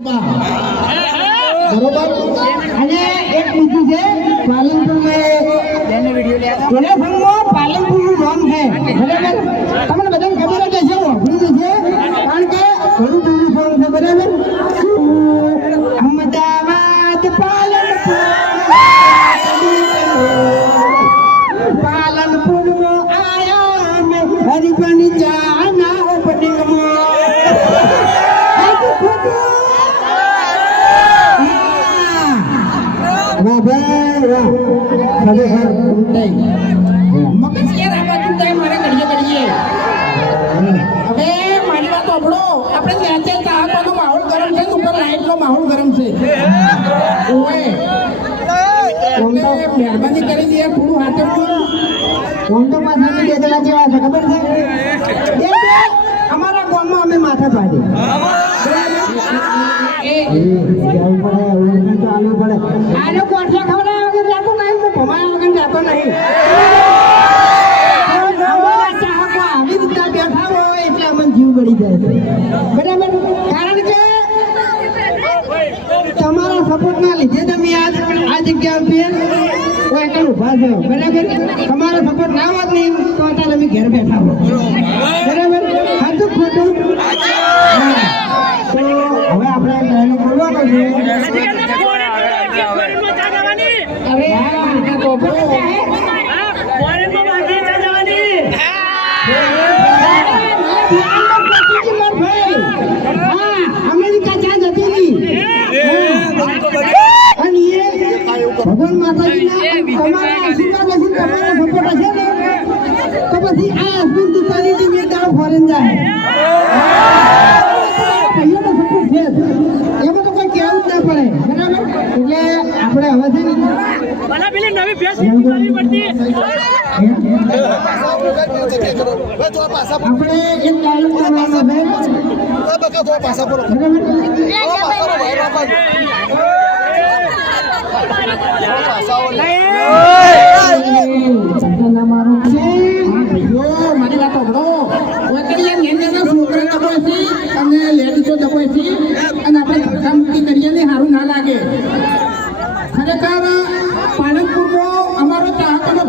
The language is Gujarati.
બરોબર. અને એક બીજું છે પાલનપુર પાલનપુર નું ગામ છે બરાબર. તમને બધાને ખબર જ હશે વાપરી છે કારણ કે ઘણું જૂનું ફોન છે બરાબર. અમદાવાદ પાલનપુર માં આયા મેં હરિપની ચાના ઓપનિંગ મહેરબાની કરી દે થોડું હાથે કોન્ટો પાછળની બેદલા જેવા છે ખબર છે અમારા ગામમાં અમે માથા પાડી ચાલુ પડે આનો કોઠે ખબર વગર જાતો નહીં હું ભમાયા વગર જાતો નહીં અમારા ચાહકો આવી રીતના બેઠા હોય એટલે અમને જીવ બળી જાય છે બરાબર. કારણ કે તમારા સપોર્ટ ના લીધે તમે આ જગ્યા ઉપર ઉભા છો બરાબર. તમારો સપોર્ટ ના હોત નહીં તો અત્યારે અમે ઘેર બેઠા હો બરાબર. સાચું ખોટું. તો હવે આપણે ડાયલોગ બોલવાનો છે. અમેરિકા ચા જતી રહી અને એ ભગવાન માતાજીના તમારા આશીર્વાદ હશે તમારા સપોર્ટ હશે ને તો પછી આ હસબન્ડ દુકાની જે દાડો ફોરેન જાય ભાઈઓનો સપોર્ટ છે એમાં તો કોઈ કહેવું જ ના પડે બરાબર. એટલે આપણે હવે છે ને પેલી નવી ભેંસ પડતી આપણે એક ડાયલોગ કરવાનો છે બરાબર.